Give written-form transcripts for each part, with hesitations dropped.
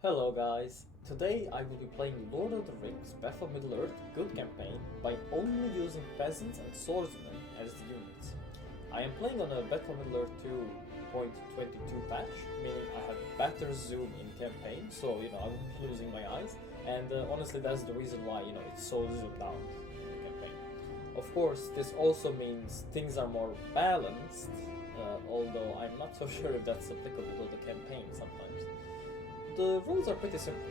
Hello guys, today I will be playing Lord of the Rings Battle of Middle-earth Good Campaign by only using Peasants and Swordsmen as the units. I am playing on a Battle of Middle-earth 2.22 patch, meaning I have better zoom in campaign, so I'm losing my eyes, and honestly that's the reason why it's so zoomed out in the campaign. Of course, this also means things are more balanced, although I'm not so sure if that's applicable to the campaign sometimes. The rules are pretty simple.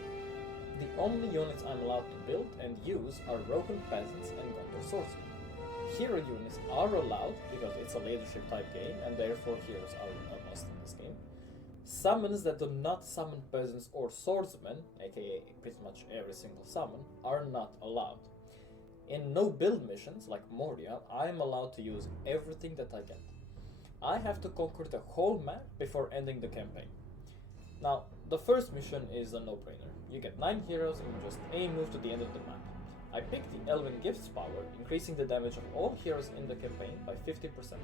The only units I'm allowed to build and use are Rohan Peasants and Gondor Swordsmen. Hero units are allowed because it's a leadership type game and therefore heroes are a must in this game. Summons that do not summon Peasants or Swordsmen, aka pretty much every single summon, are not allowed. In no build missions like Moria, I am allowed to use everything that I get. I have to conquer the whole map before ending the campaign. Now, the first mission is a no-brainer. You get 9 heroes and you just move to the end of the map. I picked the Elven Gifts power, increasing the damage of all heroes in the campaign by 50%.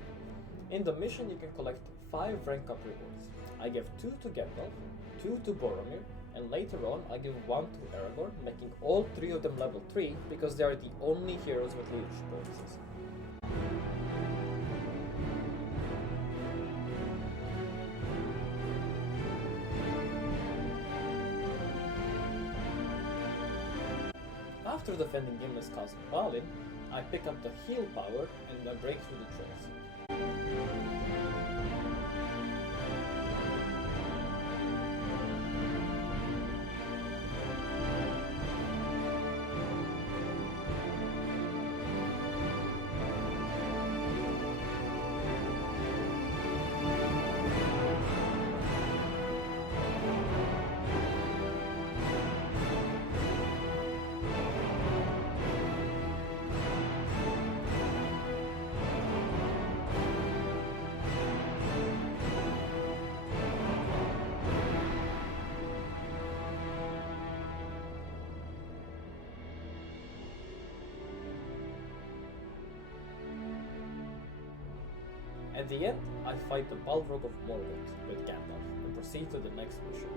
In the mission you can collect 5 rank up rewards. I give 2 to Gandalf, 2 to Boromir, and later on I give 1 to Aragorn, making all 3 of them level 3 because they are the only heroes with leadership bonuses. After defending Gimli's cousin Balin, I pick up the heal power and I break through the trolls. At the end, I fight the Balrog of Morgoth with Gandalf and proceed to the next mission.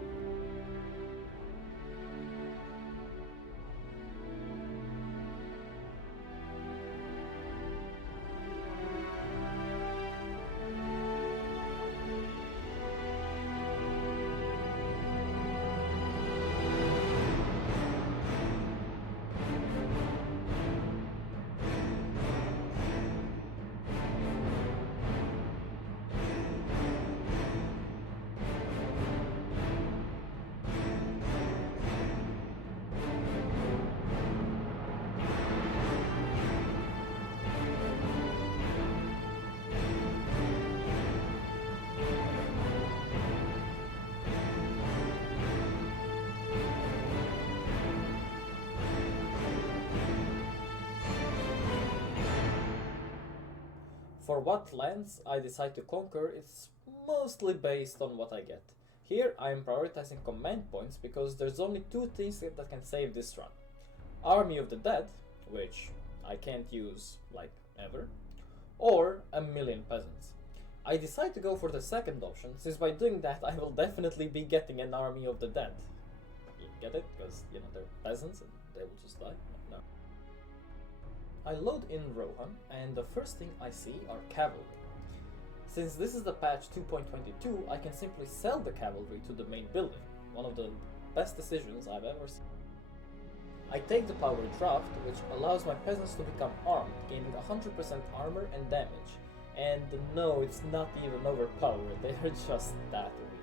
For what lands I decide to conquer, it's mostly based on what I get. Here I am prioritizing command points because there's only 2 things that can save this run. Army of the Dead, which I can't use like ever, or a million peasants. I decide to go for the second option since by doing that I will definitely be getting an army of the dead. You get it? Because they're peasants and they will just die? No. I load in Rohan, and the first thing I see are cavalry. Since this is the patch 2.22, I can simply sell the cavalry to the main building, one of the best decisions I've ever seen. I take the power draft, which allows my peasants to become armed, gaining 100% armor and damage. And no, it's not even overpowered, they are just that weak.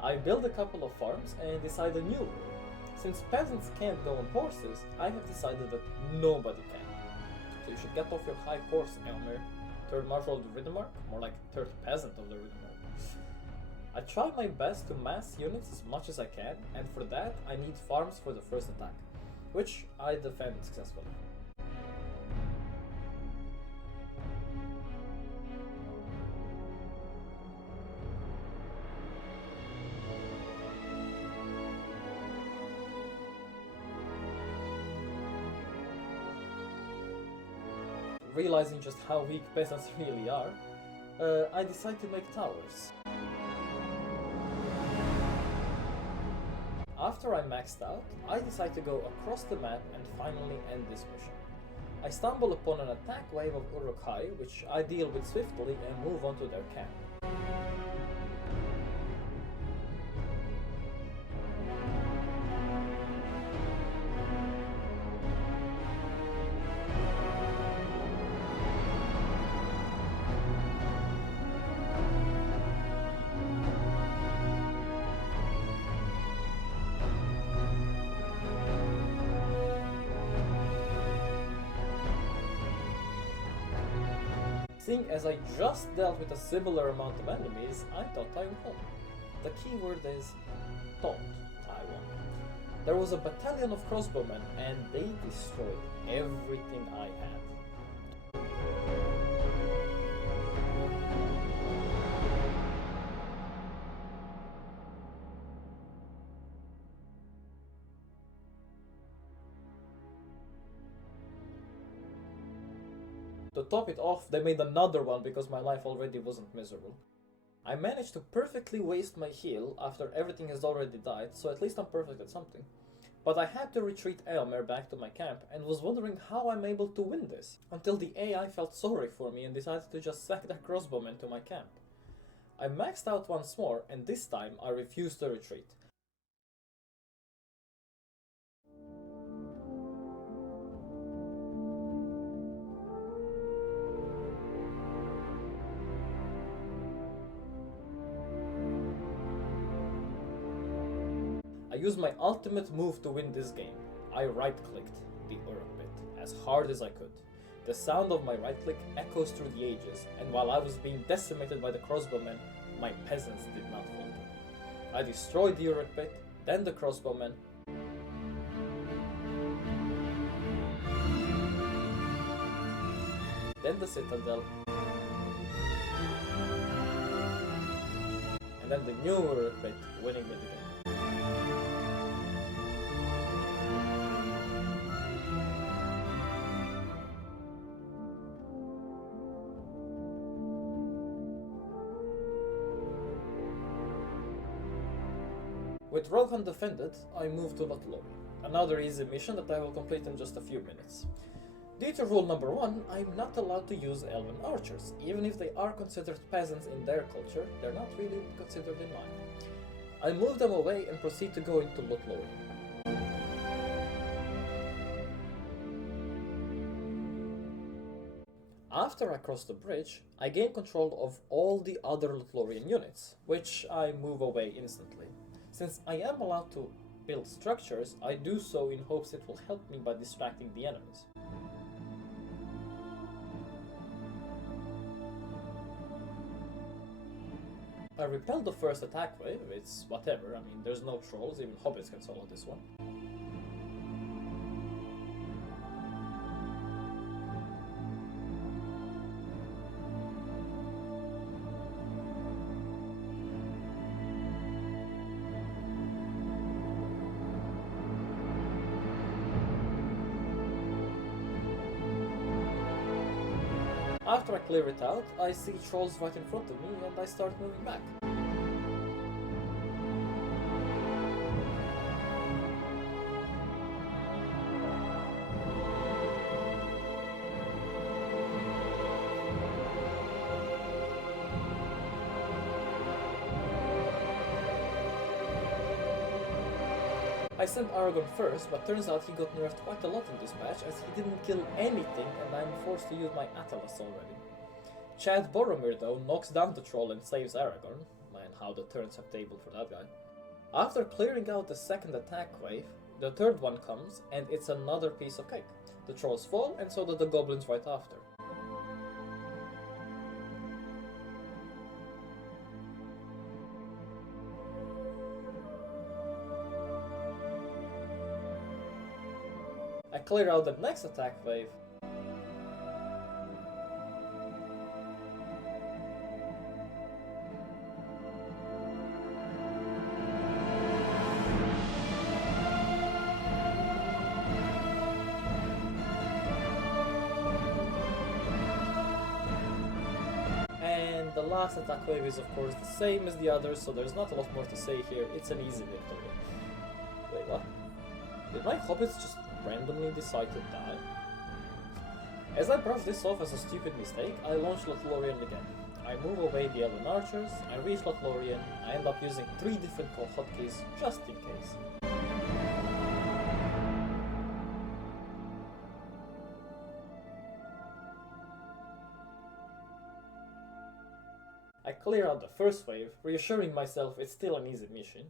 I build a couple of farms and decide a new rule. Since peasants can't go on horses, I have decided that nobody can. So you should get off your high horse, Elmer. Third Marshal of the Riddermark? More like third peasant of the Riddermark. I try my best to mass units as much as I can, and for that I need farms for the first attack, which I defend successfully. realizing just how weak peasants really are, I decide to make towers. After I maxed out, I decide to go across the map and finally end this mission. I stumble upon an attack wave of Uruk-hai, which I deal with swiftly and move on to their camp. Seeing as I just dealt with a similar amount of enemies, I thought I won. The keyword is thought I won. There was a battalion of crossbowmen and they destroyed everything I had. To top it off, they made another one because my life already wasn't miserable. I managed to perfectly waste my heal after everything has already died, so at least I'm perfect at something. But I had to retreat Eomer back to my camp and was wondering how I'm able to win this, until the AI felt sorry for me and decided to just sack their crossbowmen to my camp. I maxed out once more, and this time I refused to retreat. I used my ultimate move to win this game. I right-clicked the Uruk bit as hard as I could. The sound of my right-click echoes through the ages, and while I was being decimated by the crossbowmen, my peasants did not falter. I destroyed the Uruk bit, then the crossbowmen, then the citadel, and then the new Uruk bit, winning me the game. With Rohan defended, I moved to Lothlorien, another easy mission that I will complete in just a few minutes. Due to rule number 1, I'm not allowed to use elven archers. Even if they are considered peasants in their culture, they're not really considered in mine. I move them away and proceed to go into Lothlorien. After I cross the bridge, I gain control of all the other Lothlorien units, which I move away instantly. Since I am allowed to build structures, I do so in hopes it will help me by distracting the enemies. I repelled the first attack wave, it's whatever, I mean there's no trolls, even hobbits can solo this one. After I clear it out, I see trolls right in front of me and I start moving back. I sent Aragorn first, but turns out he got nerfed quite a lot in this patch as he didn't kill anything and I'm forced to use my Atlas already. Chad Boromir though knocks down the troll and saves Aragorn. Man, how the turns have tabled for that guy. After clearing out the second attack wave, the third one comes and it's another piece of cake. The trolls fall and so do the goblins right after. I clear out the next attack wave. And the last attack wave is of course the same as the others, so there's not a lot more to say here, it's an easy victory. Did my hobbits just randomly decide to die? As I brush this off as a stupid mistake, I launch Lothlorien again. I move away the elven archers, I reach Lothlorien, I end up using 3 different hotkeys just in case. I clear out the first wave, reassuring myself it's still an easy mission.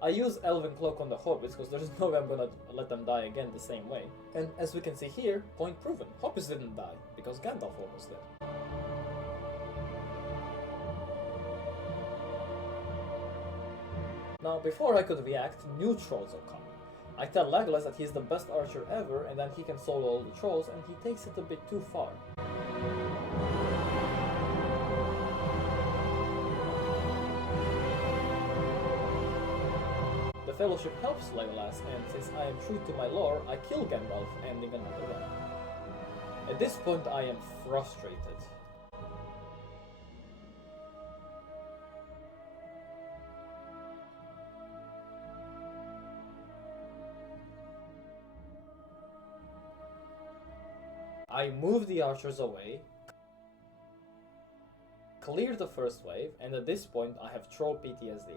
I use Elven Cloak on the hobbits because there's no way I'm gonna let them die again the same way. And as we can see here, point proven, hobbits didn't die, because Gandalf almost did. Now, before I could react, new trolls are coming. I tell Legolas that he's the best archer ever and that he can solo all the trolls, and he takes it a bit too far. The Fellowship helps Legolas, and since I am true to my lore, I kill Gandalf, ending another run. At this point I am frustrated. I move the archers away, clear the first wave, and at this point I have troll PTSD.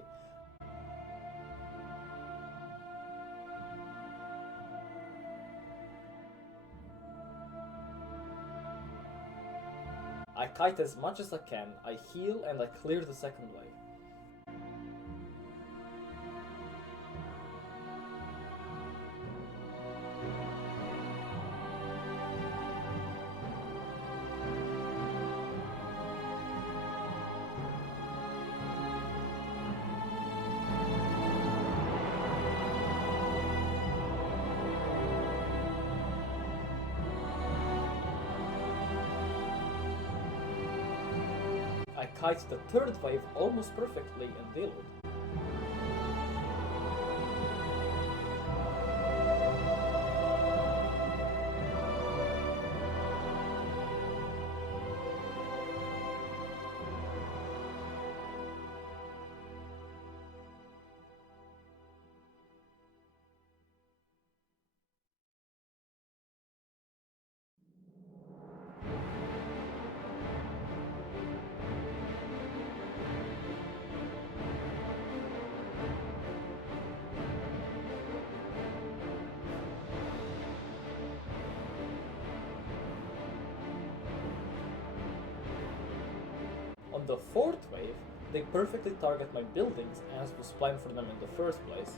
I kite as much as I can, I heal, and I clear the second wave. I kite the third wave almost perfectly and deal with it. On the fourth wave, they perfectly target my buildings as was planned for them in the first place.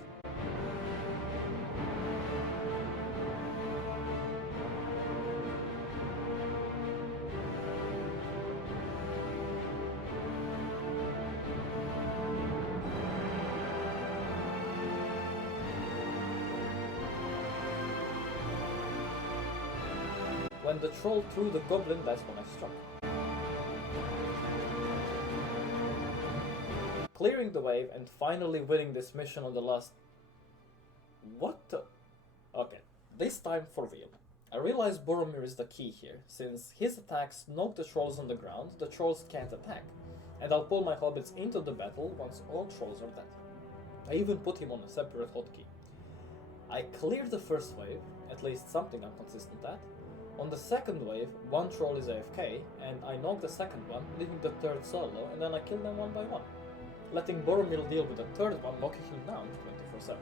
When the troll threw the goblin, that's when I struck. Clearing the wave and finally winning this mission on the last... What the... Okay, this time for real. I realize Boromir is the key here. Since his attacks knock the trolls on the ground, the trolls can't attack. And I'll pull my hobbits into the battle once all trolls are dead. I even put him on a separate hotkey. I clear the first wave, at least something I'm consistent at. On the second wave, one troll is AFK, and I knock the second one, leaving the third solo, and then I kill them one by one, letting Boromir deal with the third one, knocking him down 24/7.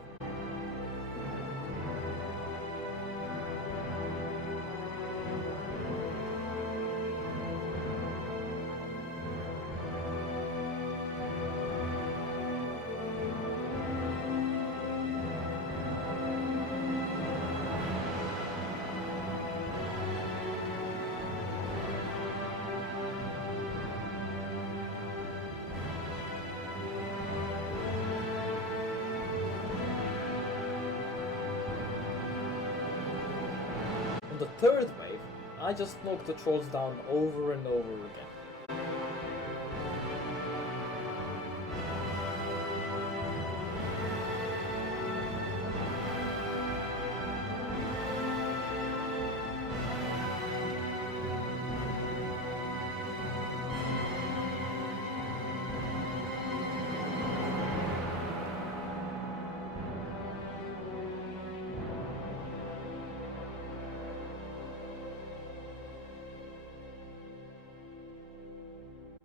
the third wave, I just knocked the trolls down over and over again.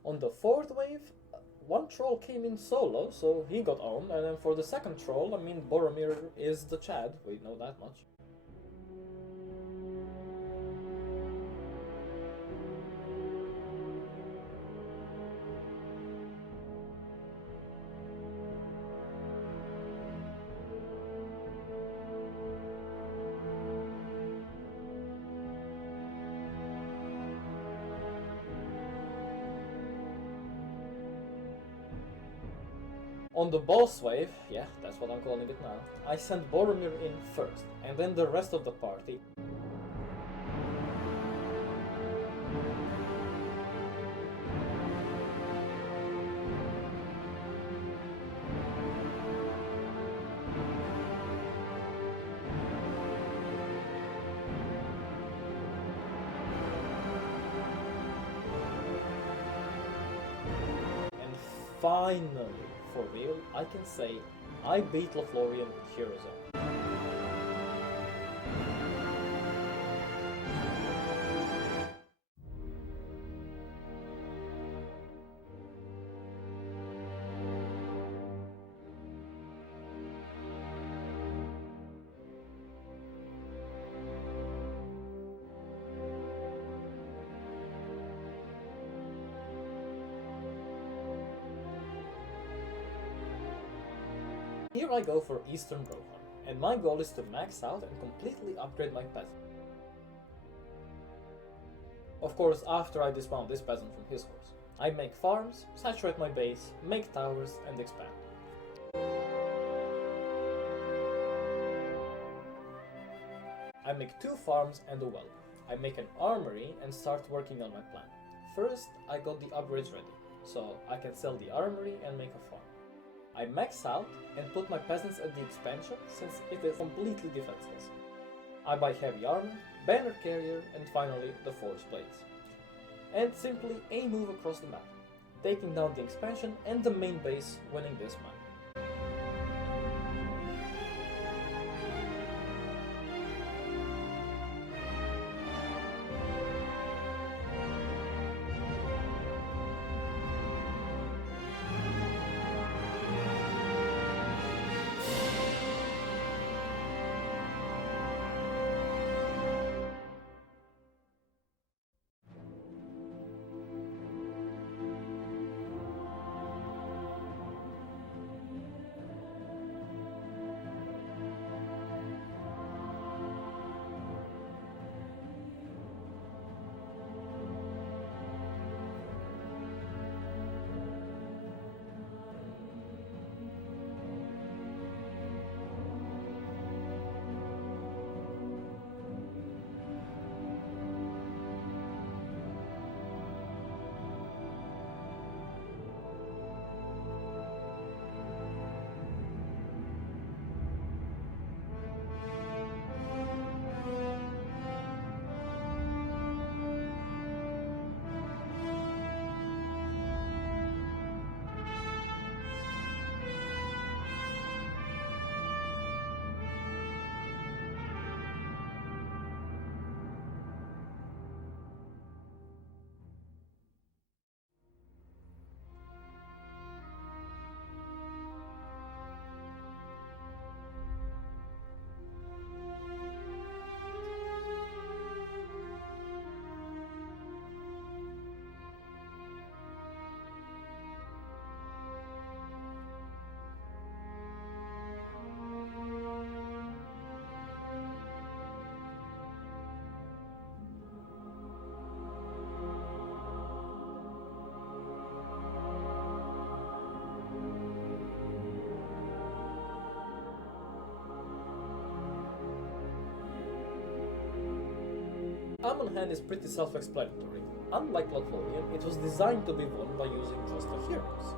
On the fourth wave, one troll came in solo, so he got owned, and then for the second troll, I mean, Boromir is the Chad, we know that much. On the boss wave, yeah, that's what I'm calling it now, I sent Boromir in first, and then the rest of the party. And finally, for real, I can say I beat Lothlorien with Hero Zone. Here I go for Eastern Rohan, and my goal is to max out and completely upgrade my peasant. Of course, after I dismount this peasant from his horse. I make farms, saturate my base, make towers, and expand. I make 2 farms and a well. I make an armory and start working on my plan. First, I got the upgrades ready, so I can sell the armory and make a farm. I max out and put my peasants at the expansion since it is completely defenseless. I buy heavy armor, banner carrier, and finally the forge blades. And simply a move across the map, taking down the expansion and the main base, winning this map. Amon Hen is pretty self-explanatory. Unlike Lothlorien, it was designed to be won by using just the heroes.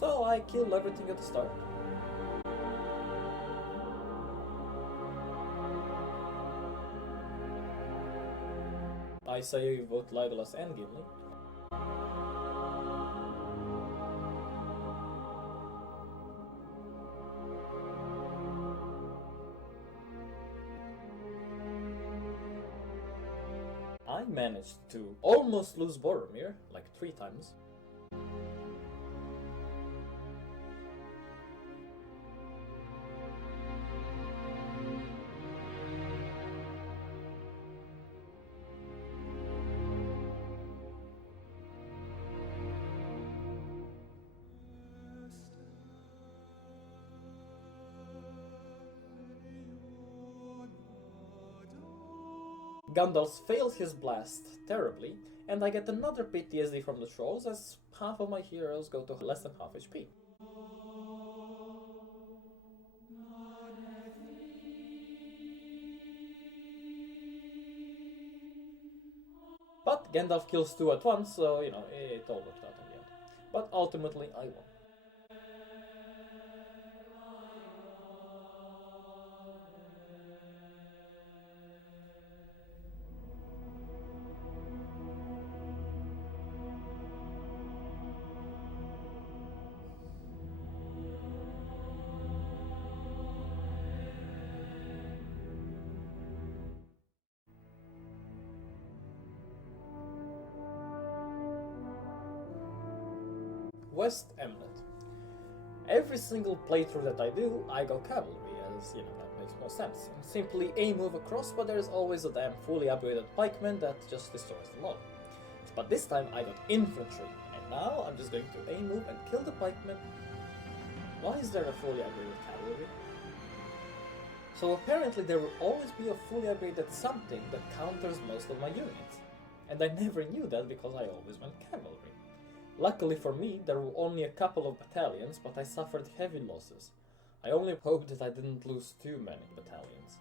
So I kill everything at the start. I save both Legolas and Gimli. I managed to almost lose Boromir, like 3 times. Gandalf fails his blast terribly, and I get another PTSD from the trolls as half of my heroes go to less than half HP. But Gandalf kills 2 at once, so it all worked out in the end. But ultimately I won. West Emnet. Every single playthrough that I do, I go cavalry, as that makes more sense. And simply move across, but there's always a damn fully upgraded pikeman that just destroys them all. But this time I got infantry, and now I'm just going to move and kill the pikemen. Why is there a fully upgraded cavalry? So apparently there will always be a fully upgraded something that counters most of my units. And I never knew that because I always went cavalry. Luckily for me, there were only a couple of battalions, but I suffered heavy losses. I only hope that I didn't lose too many battalions.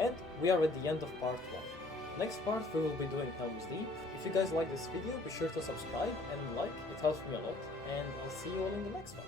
And we are at the end of part 1. Next part we will be doing Helm's Deep. If you guys like this video, be sure to subscribe and like, it helps me a lot, and I'll see you all in the next one.